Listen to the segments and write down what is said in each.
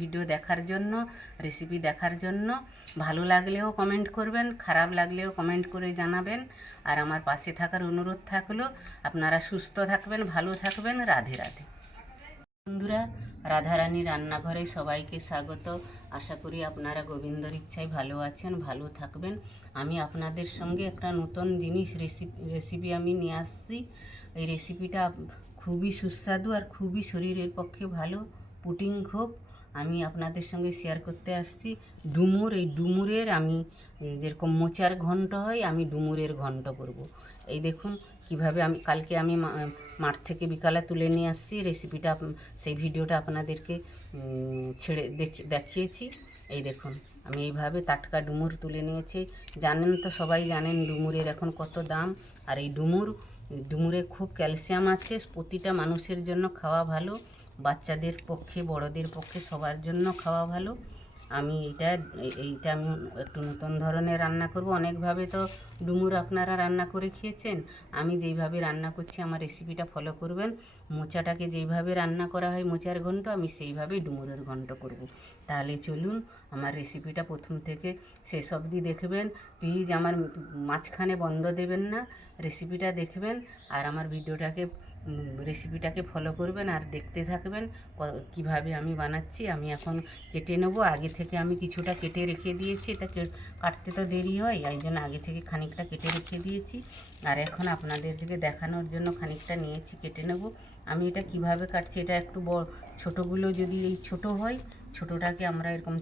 Video দেখার জন্য, recipe দেখার জন্য। ভালো লাগলেও কমেন্ট করবেন, খারাপ লাগলেও কমেন্ট করে জানাবেন। আর আমার পাশে থাকার অনুরোধ থাকলো। আপনারা সুস্থ থাকবেন, ভালো থাকবেন। রাধে রাধে। বন্ধুরা, রাধারানী রান্নাঘরে সবাইকে স্বাগত। আশা করি আপনারা গোবিন্দর ইচ্ছায় ভালো আছেন, ভালো থাকবেন। আমি আপনাদের সঙ্গে একটা নতুন জিনিস রেসিপি আমি নিয়ে আসছি। এই রেসিপিটা খুবই সুস্বাদু আর খুবই শরীরের পক্ষে ভালো। পুটিং খোপ আমি আপনাদের সঙ্গে শেয়ার করতে আসছি। ডুমুর, এই ডুমুরের আমি যেরকম মোচার ঘন্ট হয়, আমি ডুমুরের ঘন্ট করব। এই দেখুন কিভাবে কালকে আমি মাঠ থেকে বিকালে তুলে নিয়ে আসছি। রেসিপিটা সেই ভিডিওটা আপনাদেরকে দেখিয়েছি। এই দেখুন আমি এইভাবে টাটকা ডুমুর তুলে নিয়েছি। জানেন তো, সবাই জানেন ডুমুরের এখন কত দাম। আর এই ডুমুরে খুব ক্যালসিয়াম আছে। প্রতিটা মানুষের জন্য খাওয়া ভালো, বাচ্চাদের পক্ষে, বড়দের পক্ষে, সবার জন্য খাওয়া ভালো। আমি এইটা আমি একটু নতুন ধরনের রান্না করব। অনেকভাবে তো ডুমুর আপনারা রান্না করে খেয়েছেন। আমি যেইভাবে রান্না করছি আমার রেসিপিটা ফলো করবেন। মোচাটাকে যেইভাবে রান্না করা হয় মোচার ঘন্ট, আমি সেইভাবেই ডুমুরের ঘন্ট করব। তাহলে চলুন আমার রেসিপিটা প্রথম থেকে শেষ অবধি দেখবেন। প্লিজ আমার মাঝখানে বন্ধ দেবেন না, রেসিপিটা দেখবেন। আর আমার রেসিপিটাকে ফলো করবেন আর দেখতে থাকবেন কিভাবে আমি বানাচ্ছি। আমি এখন কেটে নেব। আগে থেকে আমি কিছুটা কেটে রেখে দিয়েছি। এটা কাটতে তো দেরি হয়, এই জন্য আগে থেকে খানিকটা কেটে রেখে দিয়েছি। আর এখন আপনাদেরকে দেখানোর জন্য খানিকটা নিয়েছি, কেটে নেব। আমি এটা কিভাবে কাটছি, এটা একটু ছোটোগুলো যদি এই ছোটো হয়, ছোটোটাকে আমরা এরকম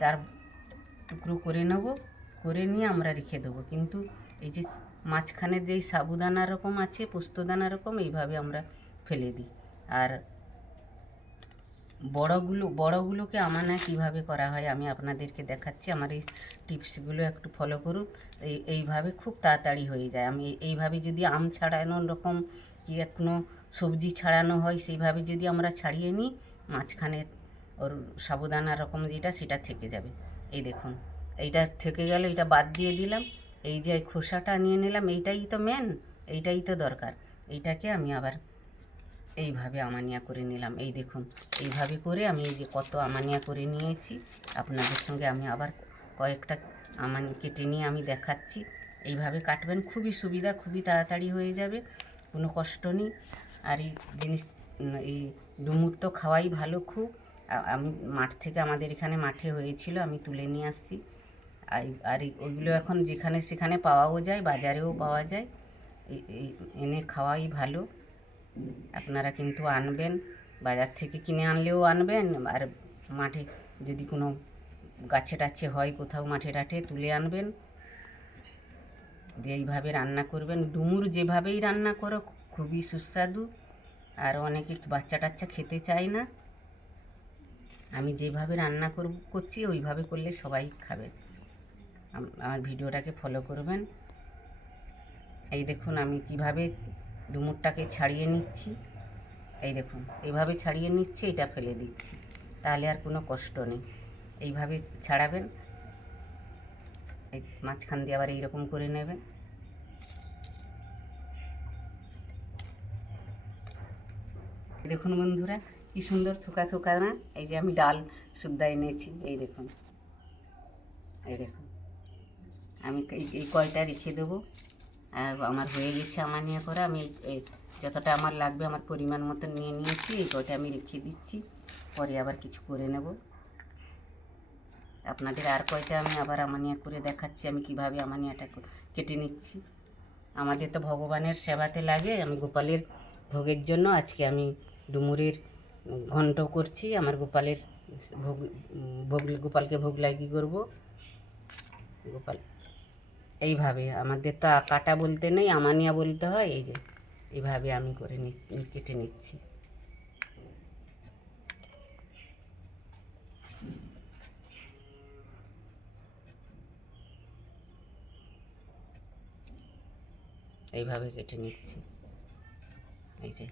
চার টুকরো করে নেব। করে নিয়ে আমরা রেখে দেবো। কিন্তু এই যে মাঝখানের যেই সাবুদানা রকম আছে, পোস্তদানা রকম, এইভাবে আমরা ফেলে দিই। আর বড়গুলোকে আমানা কীভাবে করা হয় আমি আপনাদেরকে দেখাচ্ছি। আমার এই টিপসগুলো একটু ফলো করুন। এইভাবে খুব তাড়াতাড়ি হয়ে যায়। আমি এইভাবে যদি আম ছাড়ানোর রকম কি কোনো সবজি ছাড়ানো হয়, সেইভাবে যদি আমরা ছাড়িয়ে নিই, মাঝখানে ওর সাবুদানা রকম যেটা, সেটা থেকে যাবে। এই দেখুন এইটা থেকে গেল, এটা বাদ দিয়ে দিলাম। এই যে খোসাটা নিয়ে নিলাম, এইটাই তো মেন, এইটাই তো দরকার। এইটাকে আমি আবার এইভাবে আমানিয়া করে নিলাম। এই দেখুন এইভাবে করে আমি এই যে কত আমানিয়া করে নিয়েছি, আপনাদের সঙ্গে আমি আবার কয়েকটা কেটে নিয়ে আমি দেখাচ্ছি। এইভাবে কাটবেন, খুবই সুবিধা, খুবই তাড়াতাড়ি হয়ে যাবে, কোনো কষ্ট নেই। আর এই ডুমুর তো খাওয়াই ভালো খুব। আমি মাঠ থেকে, আমাদের এখানে মাঠে হয়েছিল, আমি তুলে নিয়ে আসছি। আর ওইগুলো এখন যেখানে সেখানে পাওয়াও যায়, বাজারেও পাওয়া যায়। এনে খাওয়াই ভালো। আপনারা কিন্তু আনবেন, বাজার থেকে কিনে আনলেও আনবেন। আর মাঠে যদি কোনো গাছে টাছে হয় কোথাও, মাঠে টাঠে তুলে আনবেন, দিয়ে এইভাবে রান্না করবেন। ডুমুর যেভাবেই রান্না করো খুবই সুস্বাদু। আর অনেকে বাচ্চা টাচ্চা খেতে চায় না। আমি যেভাবে রান্না করছি ওইভাবে করলে সবাই খাবে। আমার ভিডিওটাকে ফলো করবেন। এই দেখুন আমি কিভাবে ডুমুরটাকে ছাড়িয়ে নিচ্ছি। এই দেখুন এইভাবে ছাড়িয়ে নিচ্ছি, এটা ফেলে দিচ্ছি, তাহলে আর কোনো কষ্ট নেই। এইভাবে ছাড়াবেন। এই মাঝখান দিয়ে আবার এইরকম করে নেবেন। দেখুন বন্ধুরা কি সুন্দর থোকা থোকা না। এই যে আমি ডাল সুদ্ধা এনেছি, এই দেখুন, এই দেখুন আমি এই কয়টা রেখে দেবো। আর আমার হয়ে গেছে আমানিয়া করা। আমি যতটা আমার লাগবে আমার পরিমাণ মতো নিয়ে নিয়েছি। এই কয়টা আমি রেখে দিচ্ছি, পরে আবার কিছু করে নেব। আপনাদের আর কয়টা আমি আবার আমানিয়া করে দেখাচ্ছি আমি কিভাবে আমানিয়াটা কেটে নিচ্ছি। আমাদের তো ভগবানের সেবাতে লাগে। আমি গোপালের ভোগের জন্য আজকে আমি ডুমুরের ঘন্ট করছি। আমার গোপালের গোপালকে ভোগ লাগিয়ে করব। গোপাল এইভাবে, আমাদের তো কাটা বলতে নেই, আমানিয়া বলতে হয়। এই যে এইভাবে আমি কেটে নিচ্ছি। এইভাবে কেটে নিচ্ছি। এই যে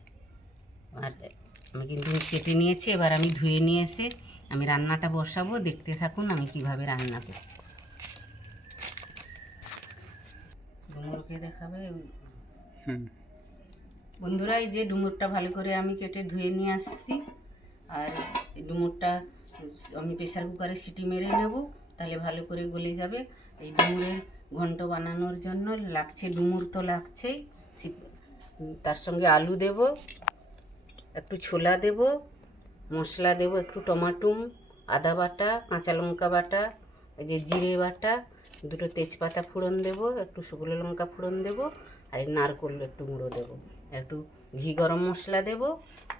আমি কিন্তু কেটে নিয়েছি। এবার আমি ধুয়ে নিয়ে এসে আমি রান্নাটা বসাবো। দেখতে থাকুন আমি কিভাবে রান্না করছি। ডুমুরকে দেখাবে বন্ধুরা। এই যে ডুমুরটা ভালো করে আমি কেটে ধুয়ে নিয়ে আসছি। আর এই ডুমুরটা আমি প্রেসার কুকারে সিটি মেরে নেব, তাহলে ভালো করে গলে যাবে। এই ডুমুরের ঘন্ট বানানোর জন্য লাগছে ডুমুর তো লাগছেই, তার সঙ্গে আলু দেব, একটু ছোলা দেব, মশলা দেব একটু টমাটুম, আদা বাটা, কাঁচা লঙ্কা বাটা, এই যে জিরে বাটা, দুটো তেজপাতা ফোড়ন দেব, একটু শুকনো লঙ্কা ফোড়ন দেব, আর এই নারকেল একটু গুঁড়ো দেব, একটু ঘি গরম মশলা দেব,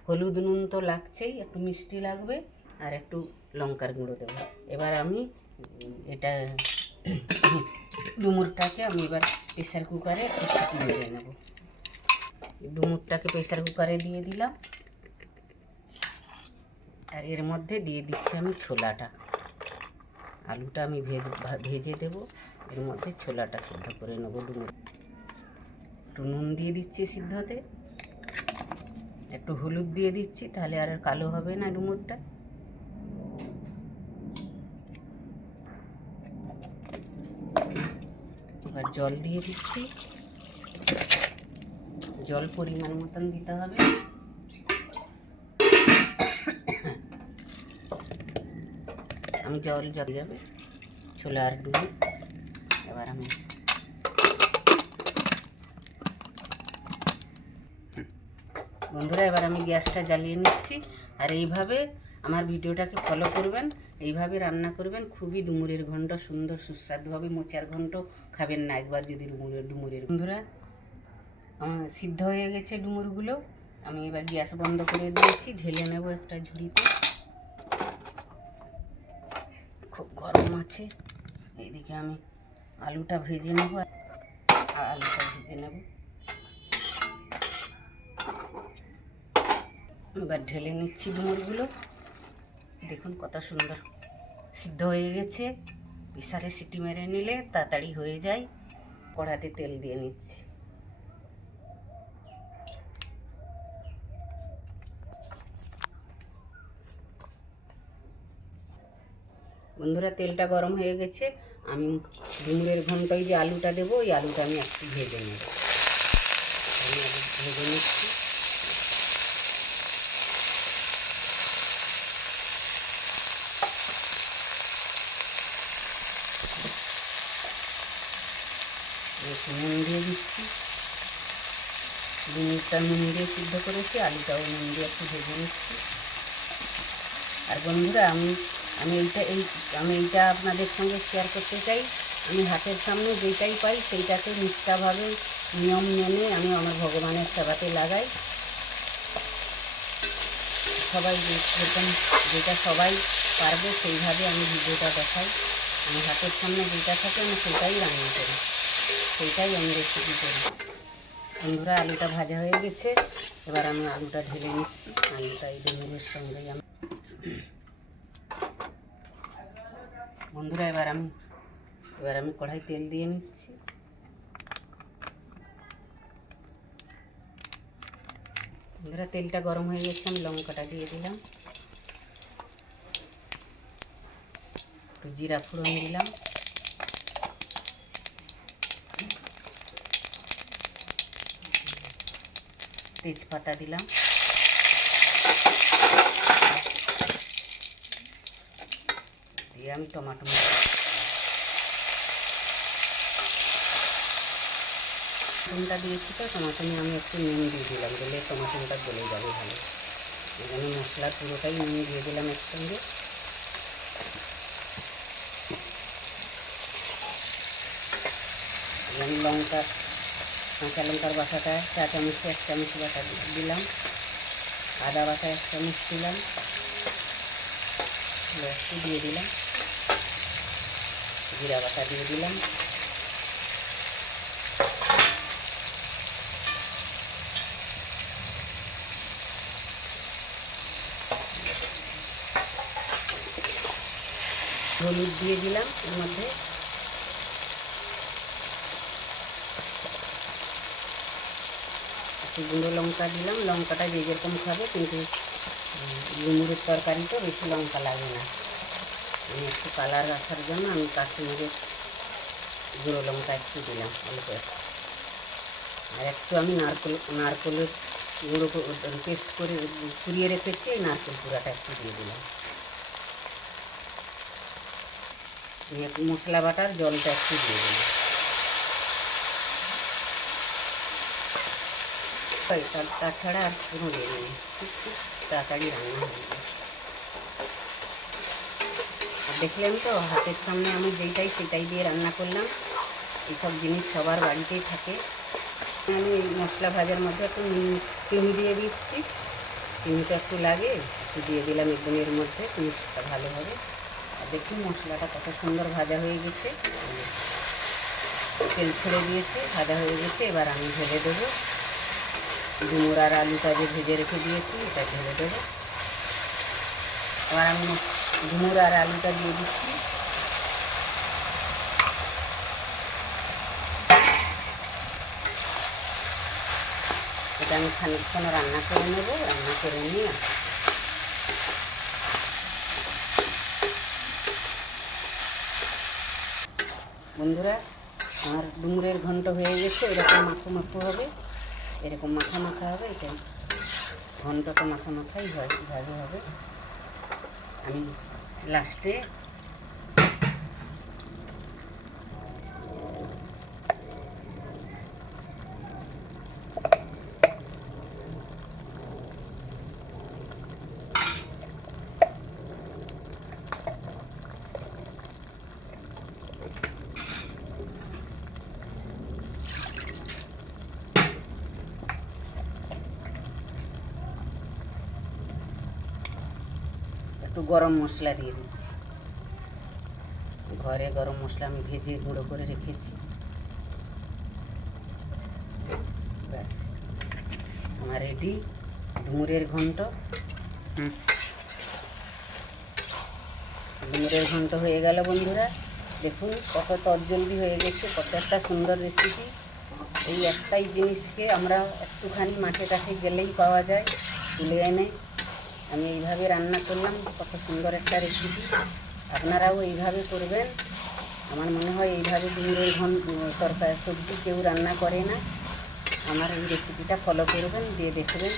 হলুদ নুন তো লাগছেই, একটু মিষ্টি লাগবে, আর একটু লঙ্কার গুঁড়ো দেবো। এবার আমি এটা ডুমুরটাকে আমি এবার প্রেসার কুকারে একটু সিটি মেরে নেব। ডুমুরটাকে প্রেসার কুকারে দিয়ে দিলাম, আর এর মধ্যে দিয়ে দিচ্ছি আমি ছোলাটা। আলুটা আমি ভেজে দেব, এর মধ্যে ছোলাটা সিদ্ধ করে নেবো। ডুমুর একটু নুন দিয়ে দিচ্ছি সিদ্ধতে, একটু হলুদ দিয়ে দিচ্ছি, তাহলে আর কালো হবে না ডুমুরটা। এবার জল দিয়ে দিচ্ছি, জল পরিমাণ মতন দিতে হবে। আমি জল যাবে ছোলা আর ডুমুর। এবার আমি বন্ধুরা এবার আমি গ্যাসটা জ্বালিয়ে নিচ্ছি, আর এইভাবে আমার ভিডিওটাকে ফলো করবেন, এইভাবে রান্না করবেন। খুবই ডুমুরের ঘন্ট সুন্দর সুস্বাদু হবে। মোচার ঘন্ট খাবেন না একবার যদি ডুমুরের। বন্ধুরা আমার সিদ্ধ হয়ে গেছে ডুমুরগুলো, আমি এবার গ্যাস বন্ধ করে দিয়েছি, ঢেলে নেব একটা ঝুড়িতে। খুব গরম আছে। এইদিকে আমি আলুটা ভেজে নেব, এবার ঢেলে নিচ্ছি ডুমুরগুলো। দেখুন কত সুন্দর সিদ্ধ হয়ে গেছে। প্রেসারে সিটি মেরে নিলে তাড়াতাড়ি হয়ে যায়। কড়াতে তেল দিয়ে নিচ্ছি। বন্ধুরা তেলটা গরম হয়ে গেছে, আমি ডুমুরের ঘন্টায় যে আলুটা দেবো, ওই আলুটা আমি একটু ভেজে নেব। আমি ভেজে নিচ্ছি। নুন দিয়ে দিচ্ছি, ডুমুরটা নুন দিয়ে সিদ্ধ করেছি, আলুটাও নুন দিয়ে একটু ভেজে নিচ্ছি। আর বন্ধুরা আমি এইটা আপনাদের সঙ্গে শেয়ার করতে চাই। আমি হাতের সামনে যেটাই পাই সেইটাকে নিষ্ঠাভাবে নিয়ম মেনে আমি আমার ভগবানের সেবাতে লাগাই। সবাই যেরকম যেটা সবাই পারবে সেইভাবে আমি ভিডিওটা দেখাই। আমি হাতের সামনে যেটা থাকে আমি সেটাই রান্না করি, সেইটাই আমি রেসিপি করি। বন্ধুরা আলুটা ভাজা হয়ে গেছে, এবার আমি আলুটা ঢেলে নিচ্ছি। আলুটা এই ডুমুরের সঙ্গেই আমি বন্ধুরা এবার আমি কড়াই তেল দিয়ে নিচ্ছি। বন্ধুরা তেলটা গরম হয়ে গেছে, আমি লঙ্কাটা দিয়ে দিলাম, একটু জিরা ফোড়ন দিলাম, তেজপাতা দিলাম, দিয়ে আমি টমাটোটা দিয়েছি। তো টমাটো আমি একটু নুন দিয়ে দিলাম, দিলে টমাটোটা গলে যাবে ভালো। এখানে মশলা পুরোটাই নুন দিয়ে দিলাম একসঙ্গে। আমি কাঁচা লঙ্কার বাটাটা 4 চামচ 1 চামচ বাটা দিলাম, আদা বাটা 1 চামচ দিলাম, একটু দিয়ে দিলাম, জিরা বাটা দিয়ে দিলাম, হলুদ দিয়ে দিলাম এর মধ্যে, একটু গুঁড়ো লঙ্কা দিলাম। লঙ্কাটা যে যেরকম খাবে, কিন্তু ডুমুরের তরকারি তো বেশি লঙ্কা লাগে না। আমি একটু কালার আসার জন্য আমি কাশ্মীরের গুঁড়ো লঙ্কা একটু দিলাম অল্প একটু। আর একটু আমি নারকেলের গুঁড়ো পেস্ট করে কুড়িয়ে রেখেছি, এই নারকেল পুরাটা একটু দিয়ে দিলাম। মশলা বাটার জলটা একটু দিয়ে দিলাম। তাছাড়া আর কোনো দিয়ে নেই, খুব তাড়াতাড়ি রান্না হয়ে যায়। আর দেখলেন তো হাতের সামনে আমি যেইটাই সেটাই দিয়ে রান্না করলাম। এইসব জিনিস সবার বাড়িতেই থাকে। আমি এই মশলা ভাজার মধ্যে একটু চিনি দিয়ে দিচ্ছি, চিনিটা একটু লাগে, একটু দিয়ে দিলাম একদম এর মধ্যে, জিনিসটা ভালো হবে। আর দেখুন মশলাটা কত সুন্দর ভাজা হয়ে গেছে, তেল ছেড়ে দিয়েছে, ভাজা হয়ে গেছে। এবার আমি ঢেলে দেবো ডুমুর আর আলুটা যে ভেজে রেখে দিয়েছি এটা ঢেলে দেবো। এবার আমি ডুমুর আর আলুটা দিয়ে দিচ্ছি। এটা আমি খানিকক্ষণ রান্না করে নেবো, রান্না করে নিয়ে বন্ধুরা আমার ডুমুরের ঘন্ট হয়ে গেছে। এরকম মাখো মাখো হবে, এরকম মাখা মাখা হবে। এটাই ঘন্ট তো মাখা মাখাই হয়, কীভাবে হবে আমি লাস্টে একটু গরম মশলা দিয়ে দিচ্ছি। ঘরে গরম মশলা আমি ভেজে গুঁড়ো করে রেখেছি। ব্যাস আমার রেডি ডুমুরের ঘন্ট। ডুমুরের ঘন্ট হয়ে গেল বন্ধুরা। দেখুন কত তৎজলদি হয়ে গেছে, কত একটা সুন্দর রেসিপি। এই একটাই জিনিসকে আমরা একটুখানি মাঠে টাঠে গেলেই পাওয়া যায়, তুলে এনে আমি এইভাবে রান্না করলাম। কত সুন্দর একটা রেসিপি, আপনারাও এইভাবে করবেন। আমার মনে হয় এইভাবে ডুমুরের তরকারি সবজি কেউ রান্না করে না। আমার এই রেসিপিটা ফলো করবেন, দিয়ে দেখবেন,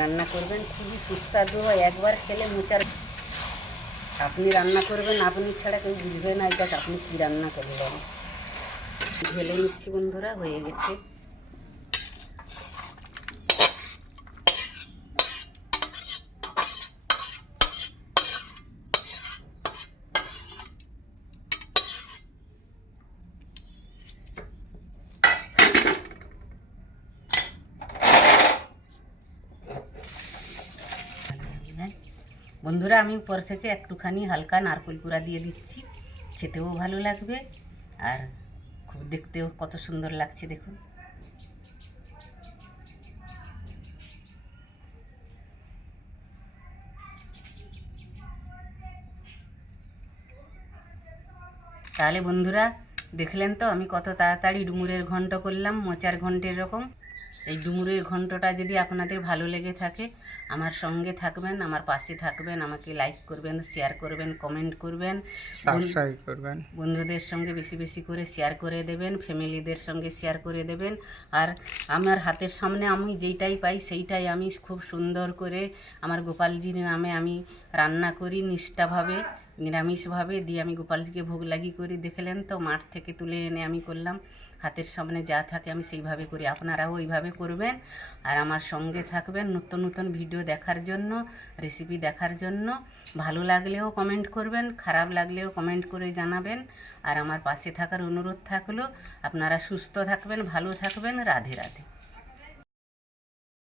রান্না করবেন, খুবই সুস্বাদু হয়। একবার খেলে মোচার আপনি রান্না করবেন, আপনি ছাড়া কেউ বুঝবে না এটা আপনি কী রান্না করবেন। ঢেলে নিচ্ছি বন্ধুরা, হয়ে গেছে। বন্ধুরা আমি উপর থেকে একটুখানি হালকা নারকেল কুড়া দিয়ে দিচ্ছি, খেতেও ভালো লাগবে আর খুব দেখতেও কত সুন্দর লাগছে দেখুন। তাহলে বন্ধুরা দেখলেন তো আমি কত তাড়াতাড়ি ডুমুরের ঘন্ট করলাম, মোচার ঘন্টের রকম। এই ডুমুরের ঘন্টটা যদি আপনাদের ভালো লেগে থাকে আমার সঙ্গে থাকবেন, আমার পাশে থাকবেন, আমাকে লাইক করবেন, শেয়ার করবেন, কমেন্ট করবেন, সাবস্ক্রাইব করবেন, বন্ধুদের সঙ্গে বেশি বেশি করে শেয়ার করে দেবেন, ফ্যামিলিদের সঙ্গে শেয়ার করে দেবেন। আর আমার হাতের সামনে আমি যেইটাই পাই সেইটাই আমি খুব সুন্দর করে আমার গোপালজির নামে আমি রান্না করি, নিষ্ঠাভাবে নিরামিষভাবে দিয়ে আমি গোপালজিকে ভোগ লাগি করি। দেখলেন তো মাঠ থেকে তুলে এনে আমি করলাম, হাতের সামনে যা থাকে আমি সেইভাবে করি। আপনারাও ওইভাবে করবেন আর আমার সঙ্গে থাকবেন নতুন নতুন ভিডিও দেখার জন্য, রেসিপি দেখার জন্য। ভালো লাগলেও কমেন্ট করবেন, খারাপ লাগলেও কমেন্ট করে জানাবেন। আর আমার পাশে থাকার অনুরোধ থাকলো। আপনারা সুস্থ থাকবেন, ভালো থাকবেন। রাধে রাধে।